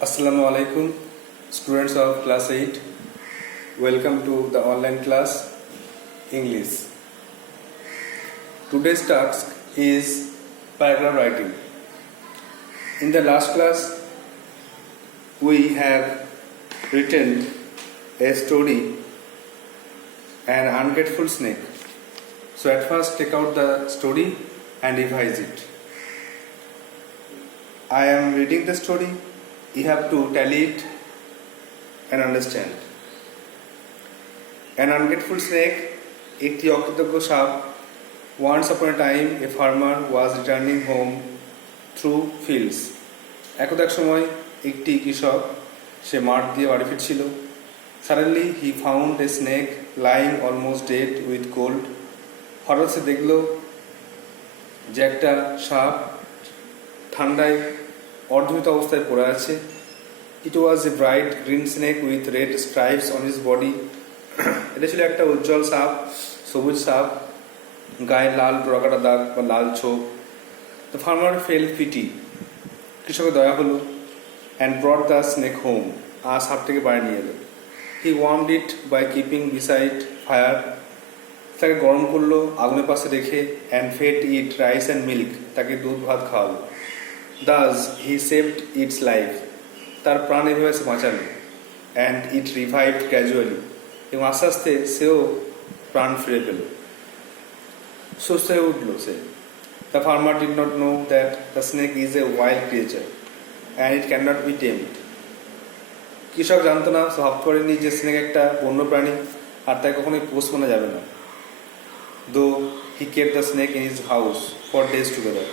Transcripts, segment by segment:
Assalamu alaikum, students of class 8. Welcome to the online class English. Today's task is paragraph writing. In the last class, we have written a story, An Ungrateful Snake. So at first take out the story and revise it. I am reading the story. You have to tally it and understand. An ungrateful snake, একটি অকৃতজ্ঞ সাপ. Once upon a time, a farmer was returning home through fields. একদা এক সময় একটি কৃষক সে মাঠ দিয়ে বাড়ি ফিরছিল. Suddenly he found a snake lying almost dead with cold. হঠাৎ সে দেখল যে একটা সাপ ঠান্ডায় অর্ধমৃত অবস্থায় পড়ে আছে. It was a bright green snake with red stripes on his body. এটা ছিল একটা উজ্জ্বল সাপ, সবুজ সাপ, গায়ে লাল ডোরাকাটা দাগ বা লাল ছোপ. The farmer felt pity. কৃষকের দয়া হলো. And brought the snake home. আর সাপটাকে বাড়ি নিয়ে এলো. He warmed it by keeping beside fire. তাকে গরম করলো আগুনের পাশে রেখে. And fed it rice and milk. তাকে দুধ ভাত খাওয়ালো. Thus he saved its life. তার প্রাণ এভাবে সে বাঁচালো. And it revived gradually. এবং আস্তে আস্তে সেও প্রাণ ফিরে পেল, সুস্থ হয়ে উঠল সে. The farmer did not know that the snake is a wild creature and it cannot be tamed. কৃষক জানতো না, সে ভাবতে পারেনি যে স্নেক একটা বন্য প্রাণী আর তাকে কখনোই পোষ মানা যাবে না. Though he kept the snake in his house for days together.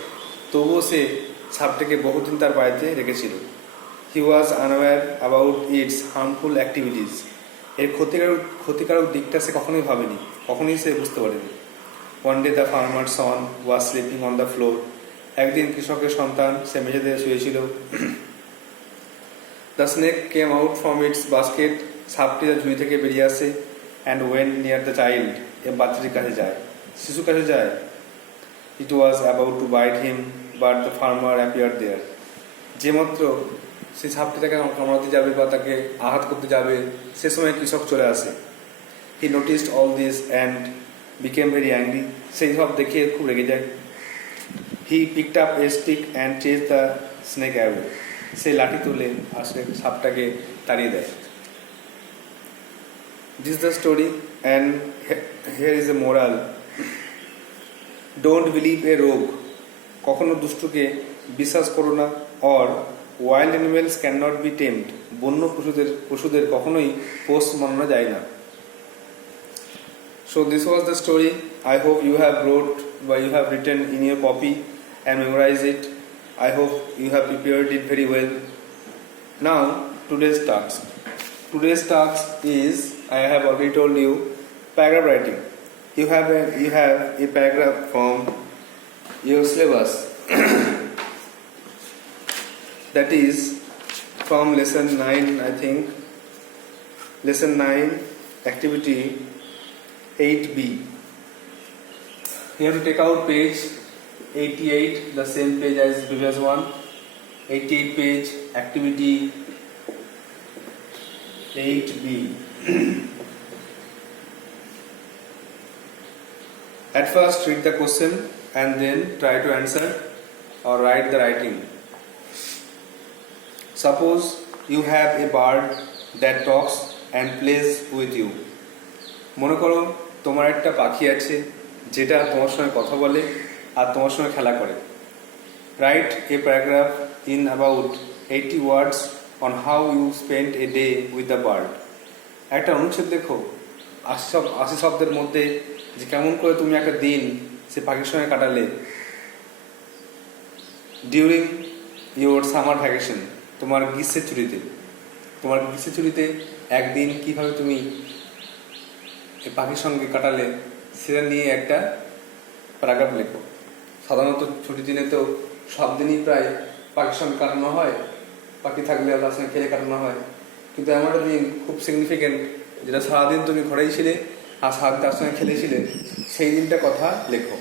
তবুও সে সাপটাকে বহুদিন তার বাড়িতে রেখেছিল. He was unaware about its harmful activities. এর ক্ষতিকারক দিকটা সে কখনোই ভাবেনি, কখনোই সে বুঝতে পারেনি. One day the farmer's son was sleeping on the floor. একদিন কৃষকের সন্তান সে মেঝেতে শুয়েছিল. The snake came out from its basket. সাপটি তার ঝুড়ি থেকে বেরিয়ে আসে and went near the child. বাচ্চাটির কাছে যায়, শিশুর কাছে যায়. It was about to bite him, but the farmer appeared there. যে মাত্র সে সাপটি তাকে কামড়াতে যাবে বা তাকে আঘাত করতে যাবে, সে সময় কৃষক চলে আসে. He noticed all this and became very angry. সেই সব দেখে খুব রেগে যায়. He picked up a stick and chased the snake away. সে লাঠি তুলে আর সে সাপটাকে তাড়িয়ে দেয়. This is the story and here is a moral. Don't believe a rogue. কখনো দুষ্টুকে বিশ্বাস করো না. Or wild animals cannot be tamed. বন্য পশুদের কখনোই পোষ মানানো যায় না. So this was the story. I hope you have written in your copy and memorized it. I hope you have prepared it very well. Now today's task. Today's task is, I have already told you, paragraph writing. You have a paragraph from your syllabus. That is from lesson 9, I think. Lesson 9, activity 8B. You have to take out page 88, the same page as the previous one. 88 page, activity 8B. At first read the question and then try to answer or write the writing. Suppose you have a bird that talks and plays with you. মনে করো তোমার একটা পাখি আছে যেটা তোমার সঙ্গে কথা বলে আর তোমার সঙ্গে খেলা করে. Write a paragraph in about 80 words on how you spent a day with the bird. একটা অনুচ্ছেদ দেখো 80 শব্দের মধ্যে যে কেমন করে তুমি একটা দিন সে পাখির সঙ্গে কাটালে. During your summer vacation. তোমার গ্রীষ্মের ছুটিতে একদিন কিভাবে তুমি এই পাখির সঙ্গে কাটালে সেটা নিয়ে একটা প্যারাগ্রাফ লেখো. সাধারণত ছুটির দিনে তো সব দিনই প্রায় পাখির সঙ্গে কাটানো হয়, পাখি থাকলে তার সঙ্গে খেলে কাটানো হয়, কিন্তু এমন একটা দিন খুব সিগনিফিকেন্ট যেটা সারাদিন তুমি ঘরেই ছিলে আর সারাদিন তার সঙ্গে খেলেছিলে, সেই দিনটা কথা লেখো.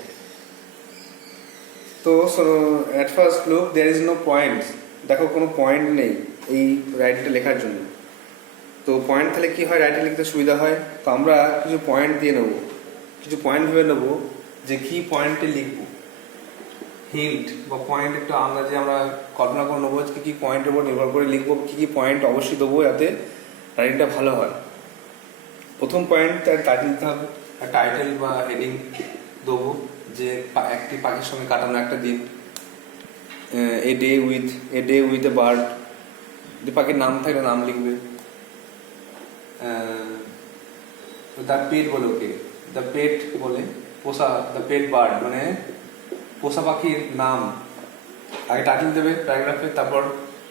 তো at first look there is no point. দেখো কোনো পয়েন্ট নেই. এই রাইটিংটা লেখার জন্য। তো পয়েন্ট তাহলে কী হয়, রাইটিং লিখতে সুবিধা হয়। তো আমরা কিছু পয়েন্ট দিয়ে নেবো, কিছু পয়েন্ট ভেবে নেবো যে কী পয়েন্টে লিখবো। হিন্ট বা পয়েন্ট একটু আন্দাজে আমরা কল্পনা করে নেবো কী কী পয়েন্টের উপর নির্ভর করে লিখবো, কী কী পয়েন্ট অবশ্যই দেবো যাতে রাইটিংটা ভালো হয়। প্রথম পয়েন্ট তার টাইটেল দিতে হবে, টাইটেল বা হেডিং দেবো যে একটি পাখির সঙ্গে কাটানো একটা দিন, এ ডে উইথ এ বার্ড। যে পাখির নাম থাকলে নাম লিখবে। দ্য পেট বলে, ওকে দ্য পেট বলে পোষা, দ্য পেট বার্ড মানে পোষা পাখির নাম আগে টাইটেল দেবে প্যারাগ্রাফে, তারপর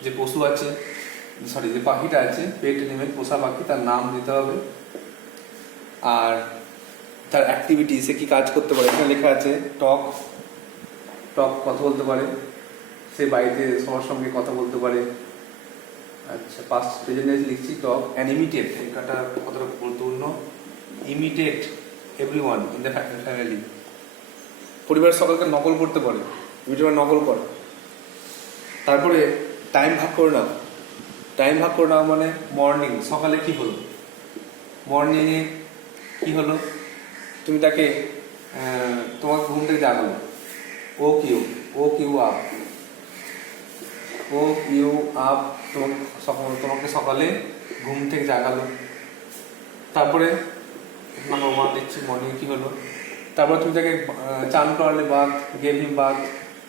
যে পশু আছে যে পাখিটা আছে পেট নেমে পোষা পাখি তার নাম দিতে হবে, আর তার অ্যাক্টিভিটি সে কী কাজ করতে পারে। এখানে লেখা আছে টক কথা বলতে পারে, সে বাড়িতে সবার সঙ্গে কথা বলতে পারে। আচ্ছা, পাস্ট প্রেজেন্ট লিখছি টক অ্যান্ড ইমিটেট, এটা কতটা গুরুত্বপূর্ণ। Imitate everyone in the family, পরিবারের সকলকে নকল করতে পারে, ইমিটেট নকল করে। তারপরে টাইম ভাগ করে নাও, টাইম ভাগ করে নাও মানে মর্নিং, সকালে কি হলো, মর্নিংয়ে কি হলো, তুমি তাকে তোমাকে ঘুম থেকে জাগালো, ও কিউ আপ, তোমাকে সকালে ঘুম থেকে জাগালো। তারপরে নাম্বার 1 দিচ্ছি, মর্নিং কি হলো। তারপরে তুমি তাকে চান করালে, বাথ, গেভ হিম বাথ,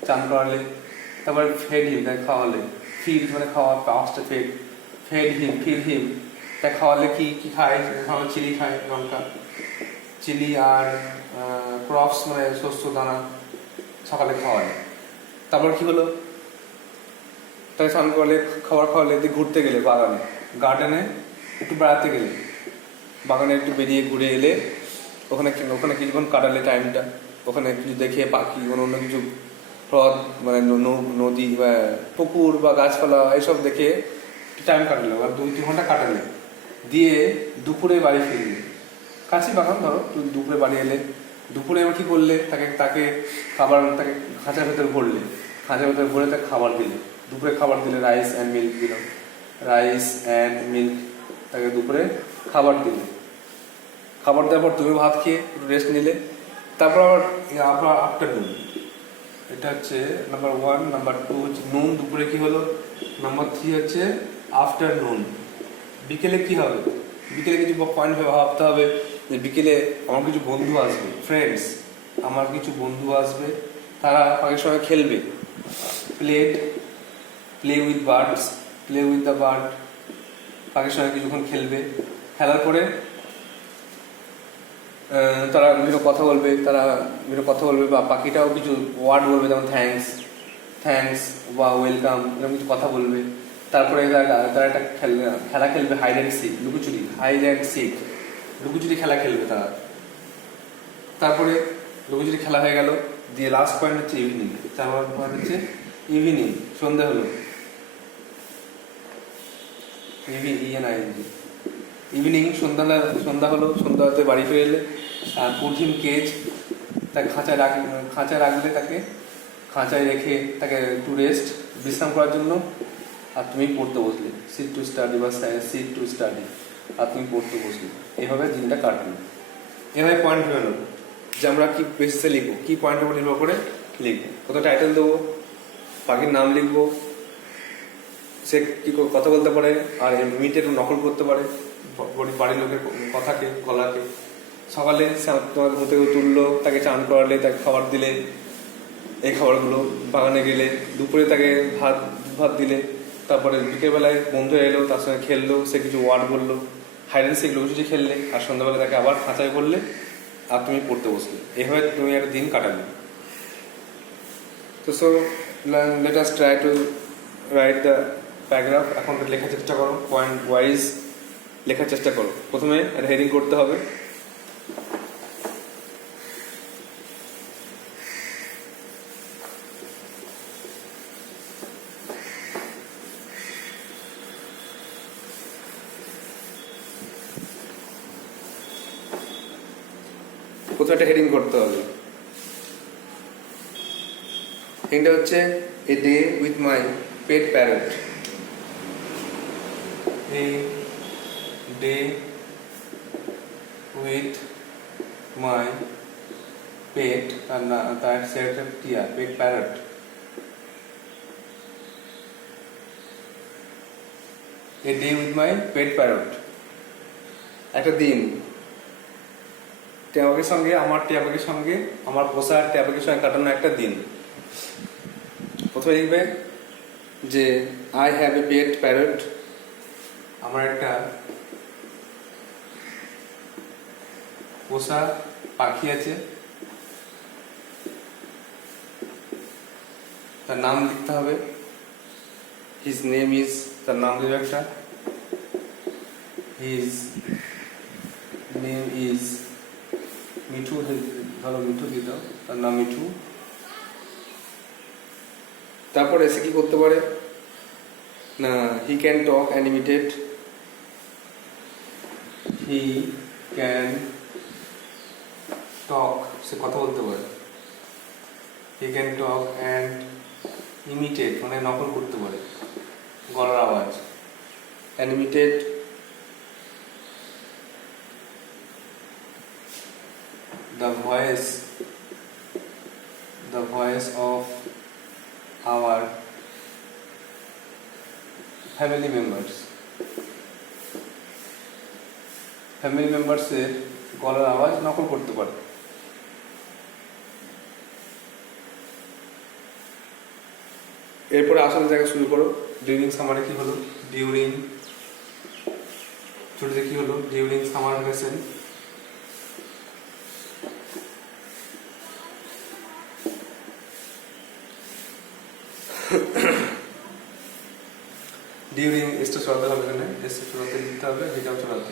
চান করালে। তারপরে ফেড হিম, তাকে খাওয়ালে, ফিড মানে খাওয়া, পাস্টে ফেড হিম তাকে খাওয়ালে। কি খায়, খাওয়ালে চিলি খায়, লঙ্কা চিলি, আর ক্রপস মানে শস্য দানা সকালে খাওয়ালে। তারপর কি হলো, তাকে স্নান করালে, খাবার খাওয়ালে, দিয়ে ঘুরতে গেলে বাগানে, গার্ডেনে একটু বেড়াতে গেলে, বাগানে একটু বেরিয়ে ঘুরে এলে, ওখানে কিছুক্ষণ কাটালে টাইমটা, ওখানে কিছু দেখে পাখি অন্য কিছু হ্রদ মানে নদী বা পুকুর বা গাছপালা এসব দেখে টাইম কাটালে, আর 2-3 ঘন্টা কাটালে, দিয়ে দুপুরে বাড়ি ফিরলে, কাছে বাগান ধরো, দুপুরে বাড়ি এলে, দুপুরে এবার কী করলে, তাকে খাবার, তাকে খাঁচার ভেতর ভরলে, খাঁচার ভেতর ভরে তাকে খাবার দিলে, দুপুরে খাবার দিলে, রাইস অ্যান্ড মিল্ক দিলাম, রাইস অ্যান্ড মিল্ক, তাকে দুপুরে খাবার দিলে। খাবার দেওয়ার পর তুমি ভাত খেয়ে একটু রেস্ট নিলে। তারপর আবার আফটারনুন, এটা হচ্ছে নাম্বার 1। নাম্বার 2 হচ্ছে নুন, দুপুরে কি হলো। নাম্বার 3 হচ্ছে আফটারনুন, বিকেলে কি হবে, বিকেলে কিছু পয়েন্ট ভাবতে হবে যে বিকেলে আমার কিছু বন্ধু আসবে, ফ্রেন্ডস, আমার কিছু বন্ধু আসবে, তারা পাখির সঙ্গে খেলবে। প্লে উইথ দ্য বার্ড, পাখির সঙ্গে কিছুক্ষণ খেলবে। খেলার পরে তারা বিভিন্ন কথা বলবে, বা পাখিটাও কিছু ওয়ার্ড বলবে, যেমন থ্যাঙ্কস বা ওয়েলকাম, এরকম কিছু কথা বলবে। তারপরে তারা একটা খেলা খেলবে, হাইড অ্যান্ড সিক, লুকোচুরি খেলা খেলবে তারা। তারপরে লুকোচুরি খেলা হয়ে গেল, দিয়ে লাস্ট পয়েন্ট হচ্ছে ইভিনিং। 4 নম্বর পয়েন্ট হচ্ছে ইভিনিং, সন্ধ্যা হলো, ইভিনিং, সন্ধ্যা হলো, সন্ধ্যাতে বাড়ি ফিরে এলে, আর পুট কেজ, তাকে খাঁচায় রাখলে, তাকে খাঁচায় রেখে তাকে একটু রেস্ট, বিশ্রাম করার জন্য, আর তুমি পড়তে বসলে, সিট টু স্টাডি, আর তুমি পড়তে বসলে। এভাবে দিনটা কাটলো। এভাবে পয়েন্ট ভেবে নেবো যে আমরা কি বেসিসে লিখবো, কি পয়েন্টের উপর নির্ভর করে লিখবো। কত টাইটেল দেবো, পাখির নাম লিখবো, সে কি কথা বলতে পারে, আর ইমিটেট নকল করতে পারে বাড়ির লোকের কথাকে, গলাকে। সকালে তোমার ঘুম থেকে তুললো, তাকে চান করালে, তাকে খাবার দিলে, এই খাবারগুলো, বাগানে গেলে, দুপুরে তাকে ভাত দিলে, তারপরে বিকেলবেলায় বন্ধু এলো, তার সঙ্গে খেললো, সে কিছু ওয়ার্ড বললো, হাইড অ্যান্ড সিক, লুকোচুরি খেললে, আর সন্ধ্যাবেলা তাকে আবার খাঁচায় করলে, আর তুমি পড়তে বসলে। এভাবে তুমি একটা দিন কাটালে। তো let us try to write the paragraph. এখন লেখার চেষ্টা করো, পয়েন্ট ওয়াইজ লেখার চেষ্টা করো। প্রথমে একটা হেডিং করতে হবে, কোথাও একটা হেডিং করতে হবে। হেডিংটা হচ্ছে a day with my pet parrot. a day with my pet, তার সেটা টিয়া, pet parrot. A day with my pet parrot. একটা দিন টিয়াপাখির সঙ্গে, আমার টিয়াপাখির সঙ্গে, আমার পোষা টিয়াপাখির সঙ্গে কাটানো একটা দিন। প্রথমে লিখবে যে I have a pet parrot, আমার একটা পোষা পাখি আছে, তার নাম লিখতে হবে। হিজ নেম ইজ, তার নাম দেবে একটা, হিজ নেম ইজ মিঠু, ধরো মিঠু দিয়ে দাও, তার নাম মিঠু। তারপরে এসে কি করতে পারে না, he can talk and imitate, he can talk, সে কথা বলতে পারে, he can talk and imitate মানে নকল করতে পারে গলার আওয়াজ, and imitate the voice of our family members, family মেম্বার্সের গলার আওয়াজ নকল করতে পারে। এরপরে আসল জায়গা শুরু করো। ডিউরিং সামারে কি হলো, ডিউরিং ছোটতে কি হলো, ডিউরিং সামার ভ্যাকেশন, ডিউরিং এসটা চড়াতে হবে, এখানে এসটা চড়াতে দিতে হবে, এটাও চড়াতে।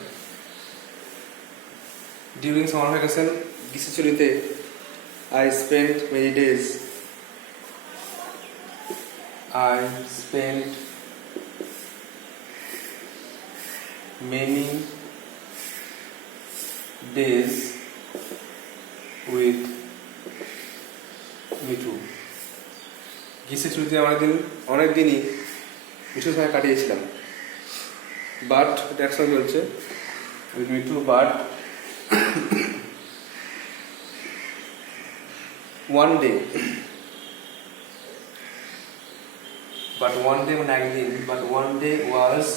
ডিউরিং সামার ভ্যাকেশন গ্রীষ্মচুরিতে I spent many days, I spent many days with Mithu. গ্রীষ্মের ছুটিতে অনেক দিনই মিঠুর সঙ্গে কাটিয়েছিলাম। বাট এটা একসঙ্গে চলছে, with Mithu, but one day মানে একদিন, but one day was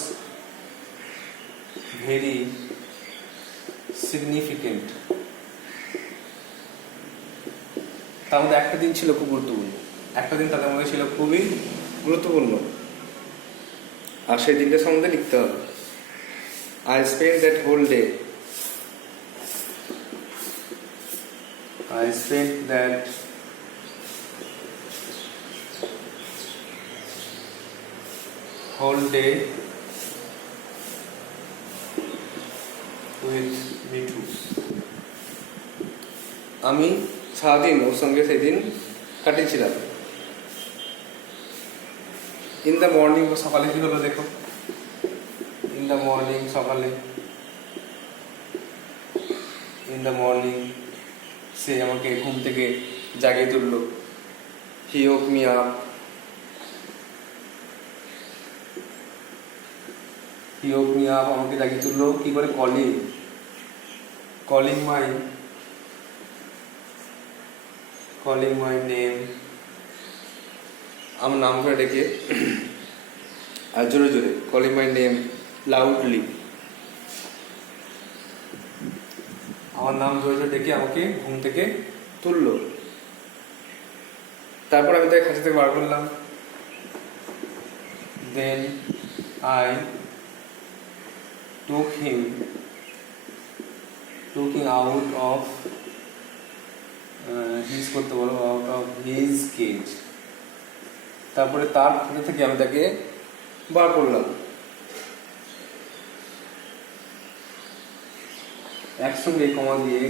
very significant, তার মধ্যে একটা দিন ছিল খুব গুরুত্বপূর্ণ, একটা দিন তাদের মধ্যে ছিল খুবই গুরুত্বপূর্ণ, আর সেই দিনটা সম্বন্ধে লিখতে হবে। I spent that whole day, I spent that whole day with Mithu, আমি সারাদিন ওর সঙ্গে সেদিন কাটিয়েছিলাম। ইন দ্য মর্নিং, সকালে কি হলো দেখো, ইন দ্য মর্নিং সকালে, ইন দ্য মর্নিং সে আমাকে ঘুম থেকে জাগিয়ে তুললো, হি woke me up, হি woke me up, আমাকে জাগিয়ে তুললো কি করে, calling my name, আমার নাম করে ডেকে, আর জোরে জোরে, calling my name loudly, আমার নাম জোরে জোরে ডেকে আমাকে ঘুম থেকে তুললো। তারপর আমি তাকে খাঁচা থেকে বার করলাম। Then I took him out of his করতে বলো, out of his cage, তারপরে তার খাঁচা থেকে আমি তাকে বার করলাম। একসঙ্গে কমা দিয়ে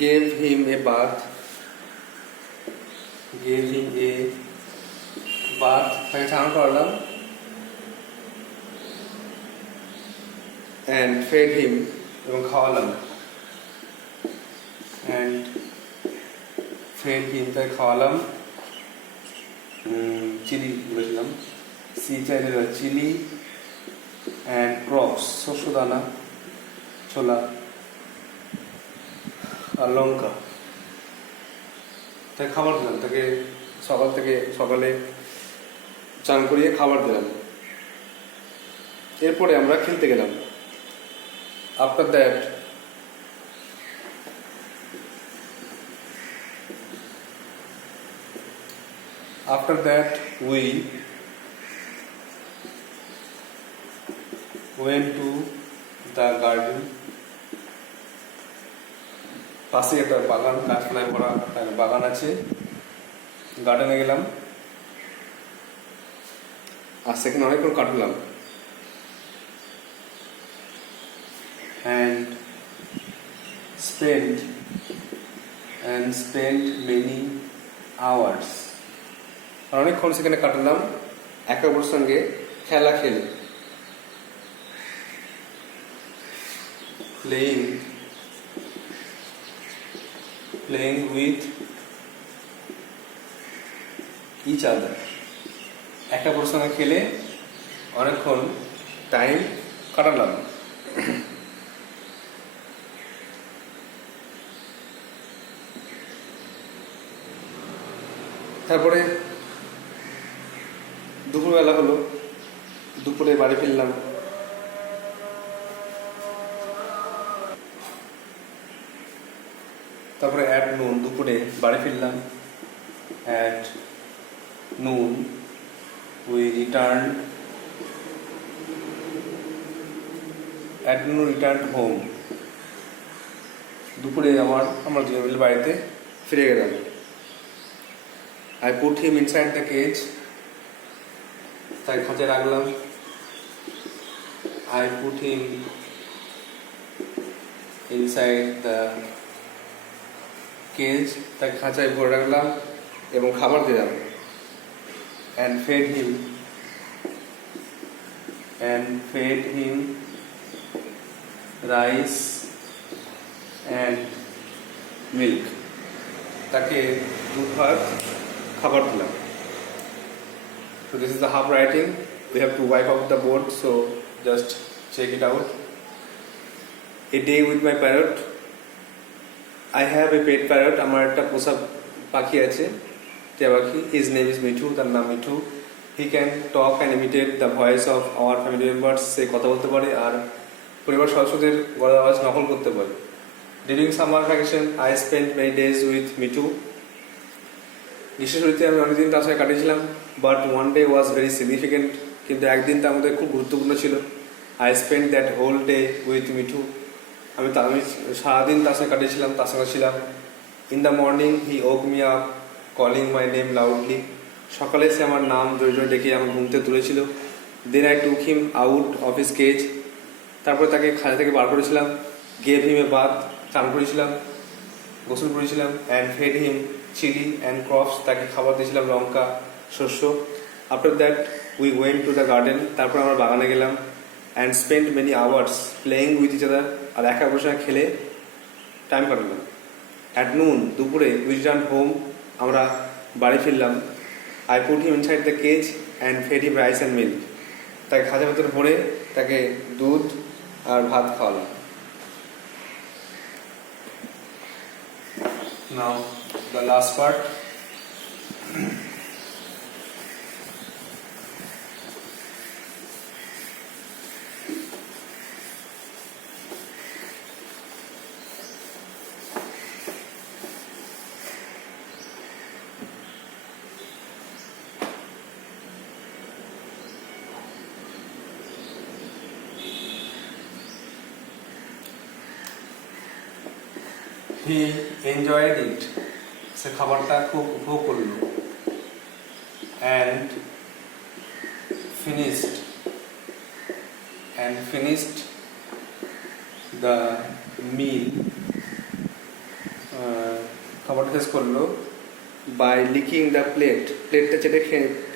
gave him a bath, তাকে স্নান করালাম, and fed him, এবং খাওয়ালাম, and fed him, তাকে খাওয়ালাম, চিলি বলেছিলাম, সি চাইলে চিলি অ্যান্ড ক্রপস, শস্য দানা, ছোলা আর লঙ্কা। তাকে খাবার দিলাম, তাকে সকালে চান করিয়ে খাবার দিলাম। এরপরে আমরা খেলতে গেলাম। After that we went to the garden. পাশে একটা বাগান, গাছপালায় ভরা বাগান আছে, গার্ডেনে গেলাম আর সেখানে অনেকক্ষণ কাটলাম। and spent many hours. অনেকক্ষণ সেখানে কাটালাম একে অপরের সঙ্গে খেলা খেলে, playing with each other. একে অপরের সঙ্গে খেলে অনেকক্ষণ টাইম কাটালাম। তারপরে দুপুরবেলা হলো, দুপুরে বাড়ি ফিরলাম। তারপরে অ্যাট নুন, দুপুরে বাড়ি ফিরলাম। At noon we return home. দুপুরে আমরা দুজন মিলে বাড়িতে ফিরে গেলাম। I put him inside the cage. তাই খাঁচায় রাখলাম। I put him inside the cage. তাই খাঁচায় ভরে রাখলাম এবং খাবার দিলাম। and fed him rice and milk. তাকে দুধ ভাত খাবার দিলাম। So this is the half writing. We have to wipe out the board, so just check it out. A day with my parrot. I have a pet parrot. আমার একটা পোষা পাখি আছে, টিয়া পাখি। His name is মিঠু, তার নাম Mithu. He can talk and imitate the voice of our family members. সে কথা বলতে পারে আর পরিবার সদস্যদের গলার আওয়াজ নকল করতে পারে। During summer vacation, I spent many days with Mithu. গ্রীষ্ম ঋতুতে আমি অনেকদিন তার সঙ্গে কাটিয়েছিলাম। But one day was very significant, কিন্তু একদিন তার মধ্যে খুব গুরুত্বপূর্ণ ছিল। I spend that whole day with Mithu. আমি সারাদিন তার সঙ্গে কাটিয়েছিলাম, তার সঙ্গে ছিলাম। In the morning he woke me up calling my name loudly. সকালে সে আমার নাম জোরে জোরে ডেকে আমার ঘুম থেকে তুলেছিল। Then I took him out of his cage. তারপরে তাকে খাঁচা থেকে বার করেছিলাম। গেভ হিম এ বাথ, চান করেছিলাম, গোসল করেছিলাম। And fed him chilli and crops, তাকে খাবার দিয়েছিলাম লঙ্কা, শস্য। After that we went to the garden. তারপর আমরা বাগানে গেলাম। And spend many hours playing with each other. আর একে অপরের সঙ্গে খেলে টাইম কাটালাম। অ্যাট নুন, দুপুরে উই রিটার্ন হোম, আমরা বাড়ি ফিরলাম। I put him inside the cage and fed him rice and milk. তাকে খাঁচার ভেতরে ভরে তাকে দুধ আর ভাত খাওয়ালাম। Now the last part. He enjoyed it. সে খাবারটা খুব উপভোগ করল। and finished the meal. খাবারটা শেষ করলো by licking the plate. প্লেটটা চেটে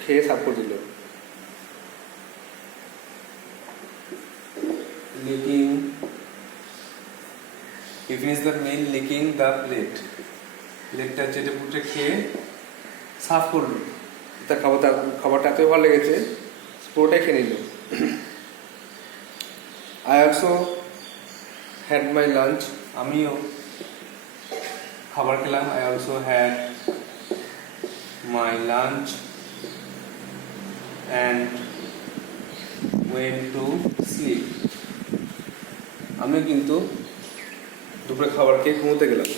খেয়ে সাফ করে দিল। He finished the meal licking the plate. প্লেটটা চেটে পুটে খেয়ে সাফ করলো। তার খাবারটা এতই ভালো লেগেছে পুরোটাই খেয়ে নিল। I also had my lunch, আমিও খাবার খেলাম। I also had my lunch and went to sleep, আমি কিন্তু দুপুরে খাবার খেয়ে ঘুমোতে গেলাম।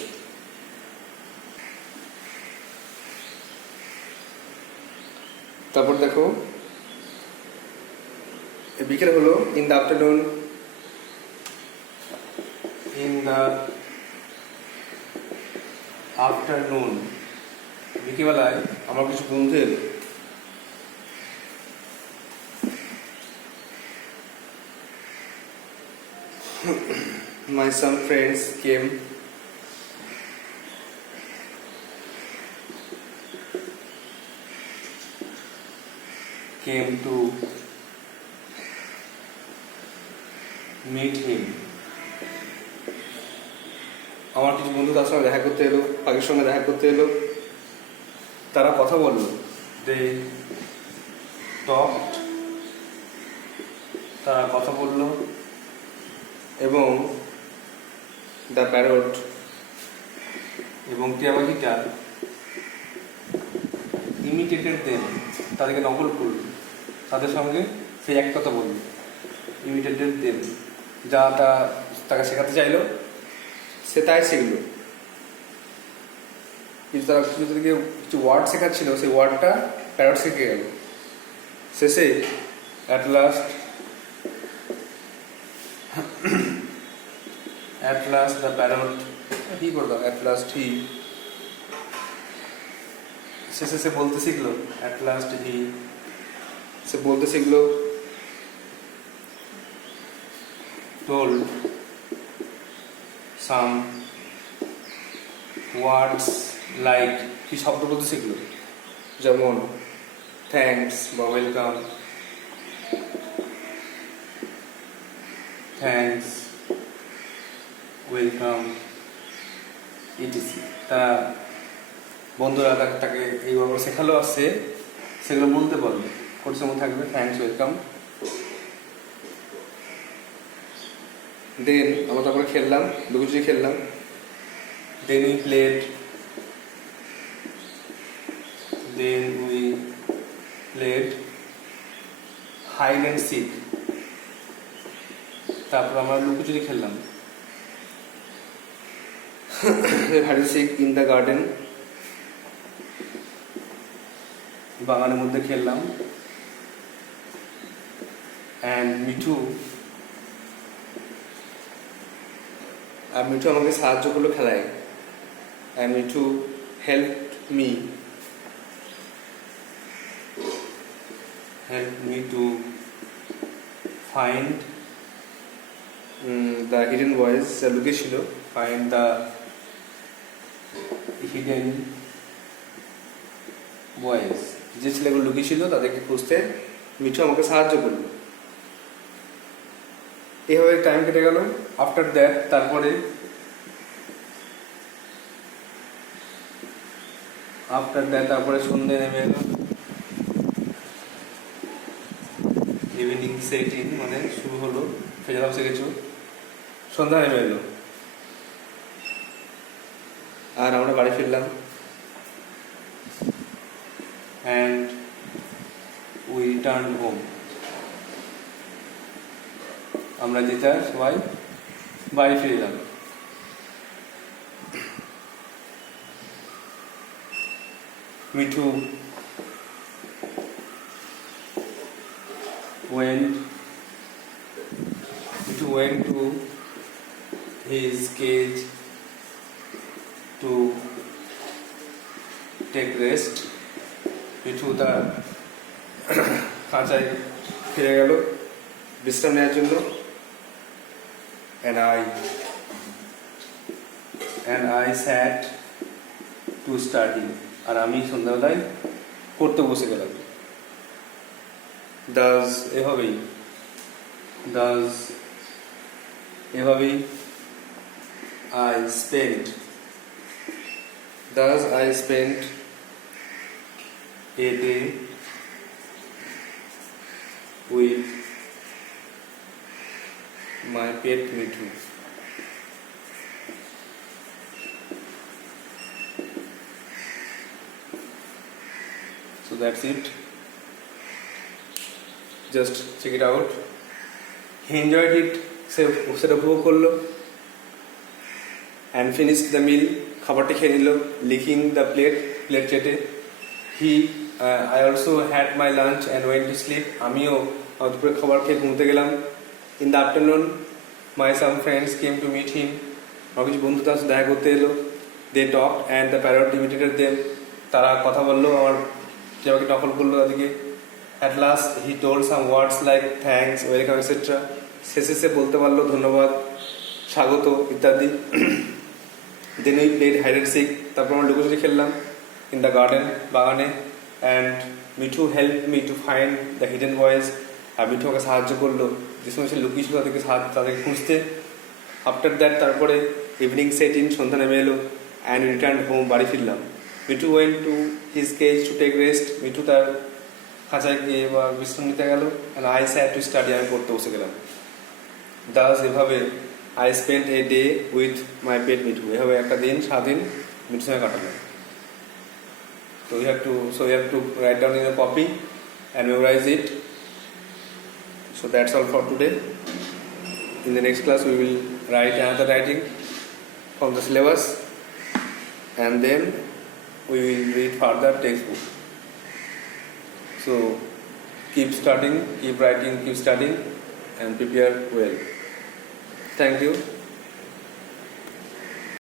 তারপর দেখো বিকেল হলো, in the afternoon, in the afternoon, বিকেলবেলায় আমার কিছু বন্ধু এলো। My some friends came to meet him, আমার কিছু বন্ধু তার সঙ্গে দেখা করতে এলো, পাখির সঙ্গে দেখা করতে এলো। তারা কথা বললো, দে টকড, তারা কথা বললো, এবং দ্য প্যারট, এবং টিয়া পাখিটা ইমিটেটেড দেন, তাদেরকে নকল করল, তাদের সঙ্গে সেই এক কথা বলল, ইমিটেটেড দেন, যা তাকে শেখাতে চাইলো সে তাই শিখলো। কিন্তু তারা কিছু ওয়ার্ড শেখাচ্ছিল, সেই ওয়ার্ডটা প্যারট শিখে গেল। শেষে অ্যাট লাস্ট দ্য প্যারট কি করলো, অ্যাট লাস্ট হি, শেষে সে বলতে শিখলো, অ্যাট লাস্ট হি, সে বলতে শিখলো, told some words like, কি শব্দ বলতে শিখলো, যেমন থ্যাঙ্কস বা ওয়েলকাম, থ্যাঙ্কস, ওয়েলকাম, ইটিসি। তারা বন্ধুরা তাকে এইভাবে শেখালো, আর সে সেগুলো বলতে পারবে, কোন সময় থাকবে থ্যাঙ্কস, ওয়েলকাম। দেন আমরা তারপরে খেললাম, লুকোচুরি খেললাম। Then we played hide and seek, তারপর আমরা লুকোচুরি খেললাম, hide and seek in the garden, বাগানের মধ্যে খেললাম। অ্যান্ড মিঠু আমাকে সাহায্য করলো খেলায়। And Mithu help me to find the hidden voice, যা লুকিয়ে ছিল, ফাইন্ড দ্য হিডেন ভয়েস, যে ছেলেগুলো লুকিয়ে ছিল তাদেরকে খুঁজতে মিঠু আমাকে সাহায্য করলো। এভাবে টাইম কেটে গেল। আফটার দ্যাট তারপরে সন্ধ্যে নেমে এলো, ইভিনিং সেট ইন, মানে শুরু হলো, ফেজাল সে কিছু, সন্ধ্যা নেমে এলো, আর আমরা বাড়ি ফিরলাম। অ্যান্ড উই রিটার্ন হোম, আমরা যেটা সবাই বাড়ি ফিরে এলাম। Mithu went to his cage to take rest. Mithu তার খাঁচায় ফিরে গেল বিশ্রাম নেওয়ার জন্য। and I sat to study, আর আমি সন্ধ্যাবেলায় পড়তে বসে গেলাম। এভাবেই I spent a day with my pet Mithu. So that's it. Just check it out. He enjoyed it. সেটা উপভোগ করলো and finished the meal. খাবারটা খেয়ে নিল, licking the plate চেটে. I also had my lunch and went to sleep. আমিও দুপুরে খাবার খেয়ে ঘুমোতে গেলাম. In the afternoon, my some friends came to meet him. আমার কিছু বন্ধু তার সাথে দেখা করতে এলো. They talked and the parrot imitated them. তারা কথা বললো, আমার যে আমাকে নকল করলো তাদেরকে. At last, he told some words like thanks, welcome, etc. শেষে সে বলতে পারলো ধন্যবাদ, স্বাগত ইত্যাদি. Then we played hide and seek. তারপর আমরা লুকোচুরি খেললাম in the garden, বাগানে. And Mithu helped me to find the hidden boys. আর মিঠু আমাকে সাহায্য করলো যে সময় সে লুকিয়েছিল তাদেরকে খুঁজতে. আফটার দ্যাট তারপরে ইভিনিং সেট ইন, সন্ধ্যা নেমে এলো. অ্যান্ড রিটার্ন হোম, বাড়ি ফিরলাম. Mithu went to his cage to take rest. Mithu তার খাঁচায় গিয়ে বা বিশ্রাম নিতে গেল. And I sat to study, আমি পড়তে বসে গেলাম. দাস এভাবে I spend a day with my pet Mithu. এভাবে একটা দিন স্বাধীন মিঠুর সঙ্গে কাটালাম. So we have to write down in a copy and memorize it. So that's all for today. In the next class we will write another writing from the syllabus and then we will read further textbook. So keep studying, keep writing, keep studying and prepare well. Thank you.